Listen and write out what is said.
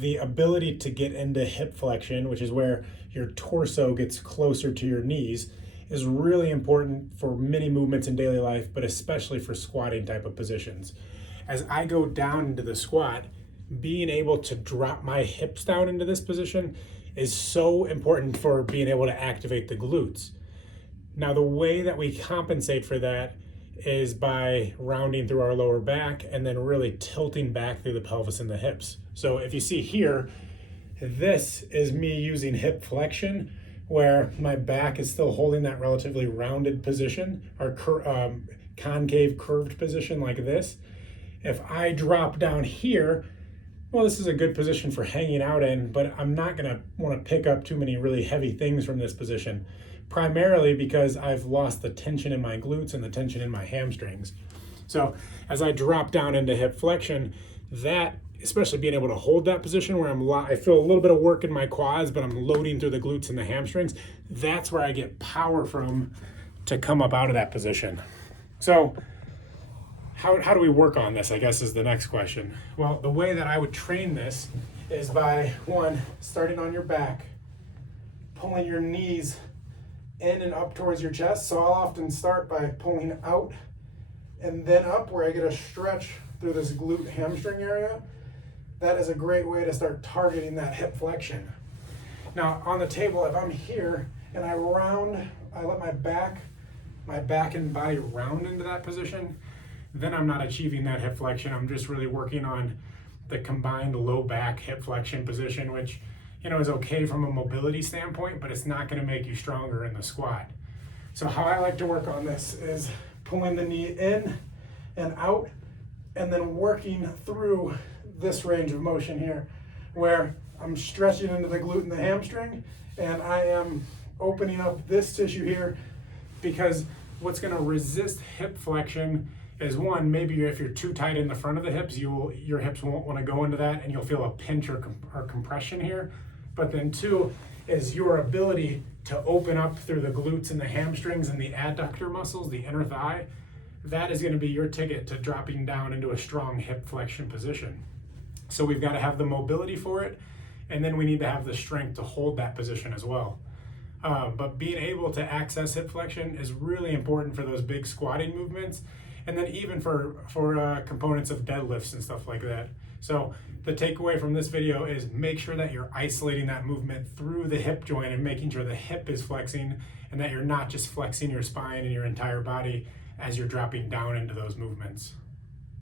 the ability to get into hip flexion, which is where your torso gets closer to your knees, is really important for many movements in daily life, but especially for squatting type of positions. As I go down into the squat, being able to drop my hips down into this position is so important for being able to activate the glutes. Now, the way that we compensate for that is by rounding through our lower back and then really tilting back through the pelvis and the hips. So if you see here, this is me using hip flexion, where my back is still holding that relatively rounded position, or concave curved position like this. If I drop down here, well, this is a good position for hanging out in, but I'm not gonna wanna pick up too many really heavy things from this position, primarily because I've lost the tension in my glutes and the tension in my hamstrings. So as I drop down into hip flexion, that, especially being able to hold that position where I feel a little bit of work in my quads, but I'm loading through the glutes and the hamstrings, that's where I get power from to come up out of that position. So how do we work on this, I guess, is the next question. Well, the way that I would train this is by, one, starting on your back, pulling your knees in and up towards your chest. So I'll often start by pulling out and then up, where I get a stretch through this glute hamstring area. That is a great way to start targeting that hip flexion. Now on the table, if I'm here and I let my back and body round into that position, then I'm not achieving that hip flexion. I'm just really working on the combined low back hip flexion position, which, you know, is okay from a mobility standpoint, but it's not going to make you stronger in the squat. So how I like to work on this is pulling the knee in and out, and then working through this range of motion here, where I'm stretching into the glute and the hamstring, and I am opening up this tissue here, because what's going to resist hip flexion is, one, maybe if you're too tight in the front of the hips, your hips won't want to go into that, and you'll feel a pinch or compression here. But then two is your ability to open up through the glutes and the hamstrings and the adductor muscles, the inner thigh. That is going to be your ticket to dropping down into a strong hip flexion position. So we've got to have the mobility for it, and then we need to have the strength to hold that position as well. But being able to access hip flexion is really important for those big squatting movements, and then even for components of deadlifts and stuff like that. So the takeaway from this video is make sure that you're isolating that movement through the hip joint and making sure the hip is flexing, and that you're not just flexing your spine and your entire body as you're dropping down into those movements.